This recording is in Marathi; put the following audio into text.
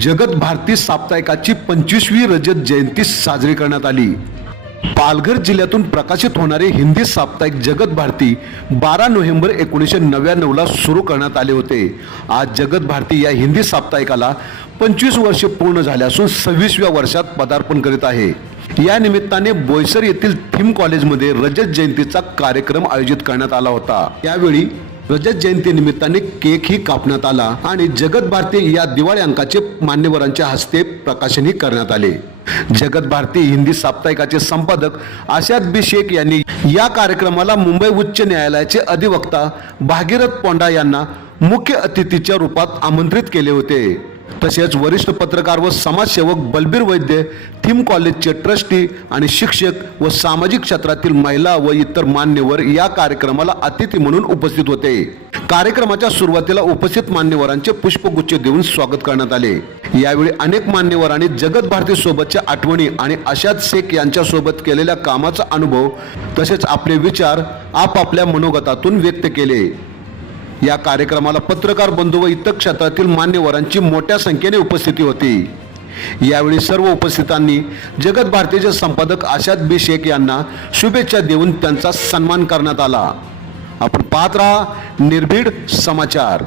जगत भारती साप्ताहिकाची पंचवीसवी रजत जयंती साजरी करण्यात आली. पालघर जिल्ह्यातून प्रकाशित होणारे हिंदी साप्ताहिक जगत भारती बारा नोव्हेंबर एकोणीसशे नव्याण्णवला सुरू करण्यात आले होते. आज जगत भारती या हिंदी साप्ताहिकाला पंचवीस वर्षे पूर्ण झाले असून सव्वीसव्या वर्षात पदार्पण करीत आहे. या निमित्ताने बोईसर येथील थीम कॉलेजमध्ये रजत जयंतीचा कार्यक्रम आयोजित करण्यात आला होता. त्यावेळी रजत जयंती निमित्ताने केकही कापण्यात आला आणि जगत भारती या दिवाळी अंकाचे मान्यवरांच्या हस्ते प्रकाशनही करण्यात आले. जगत भारती हिंदी साप्ताहिकाचे संपादक आशाद बी शेख यांनी या कार्यक्रमाला मुंबई उच्च न्यायालयाचे अधिवक्ता भागीरथ पोंडा यांना मुख्य अतिथीच्या रूपात आमंत्रित केले होते. तसेच वरिष्ठ पत्रकार व समाजसेवक बलबीर वैद्य थीम कॉलेजचे ट्रस्टी आणि शिक्षक व सामाजिक क्षेत्रातील महिला व इतर मान्यवर या कार्यक्रमाला अतिथी म्हणून उपस्थित होते. कार्यक्रमाच्या सुरुवातीला उपस्थित मान्यवरांचे पुष्पगुच्छ देऊन स्वागत करण्यात आले. यावेळी अनेक मान्यवरांनी जगत भारती सोबतच्या आठवणी आणि आशाद शेख यांच्या सोबत केलेल्या कामाचा अनुभव तसेच आपले विचार आपापल्या मनोगतातून व्यक्त केले. या कार्यक्रमाला पत्रकार बंधू व इतर क्षेत्रातील मान्यवरांची मोठ्या संख्येने उपस्थिती होती. यावेळी सर्व उपस्थितांनी जगत भारतीचे संपादक आशाद बी शेख यांना शुभेच्छा देऊन त्यांचा सन्मान करण्यात आला. आपण पाहत राहा निर्भीड समाचार.